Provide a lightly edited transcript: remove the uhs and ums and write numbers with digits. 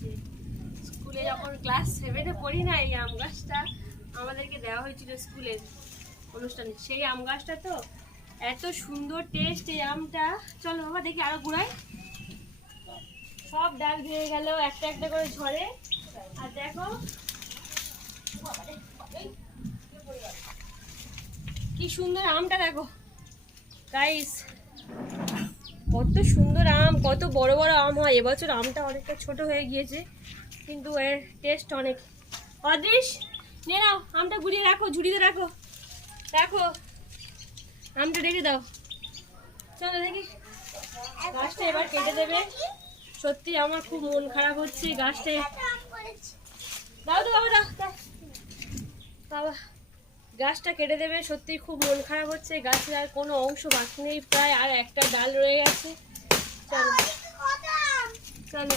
হয়েছে। স্কুলে যখন ক্লাস 7-এ পড়ি না, এই আম গাছটা আমাদেরকে দেওয়া হয়েছিল স্কুলের অনুষ্ঠানে। সেই আম গাছটা তো এত সুন্দর টেস্ট এই আমটা। চলো বাবা দেখি আরো ঘুরাই। সব ডাল ভেঙে গেল একটা একটা করে ঝরে। আর দেখো কি সুন্দর আমটা, দেখো গাইস কত সুন্দর আম, কত বড় বড় আম হয়। এবছর আমটা অনেকটা ছোট হয়ে গিয়েছে, কিন্তু এর টেস্ট অনেক। অদৃশ নে নাও, আমটা গুড়িয়ে রাখো, ঝুড়িতে রাখো, রাখো আমটা রেখে দাও। চলো দেখি গাছটা এবার কেটে দেবে। সত্যি আমার খুব মন খারাপ হচ্ছে গাছটা। দাও তো বাবা, দাও দাও বাবা, গাছটা কেটে দেবে। সত্যি খুব মন খারাপ হচ্ছে। গাছের আর কোনো অংশ বাকি নেই, প্রায় আর একটা ডাল রয়ে গেছে। চলো চলো।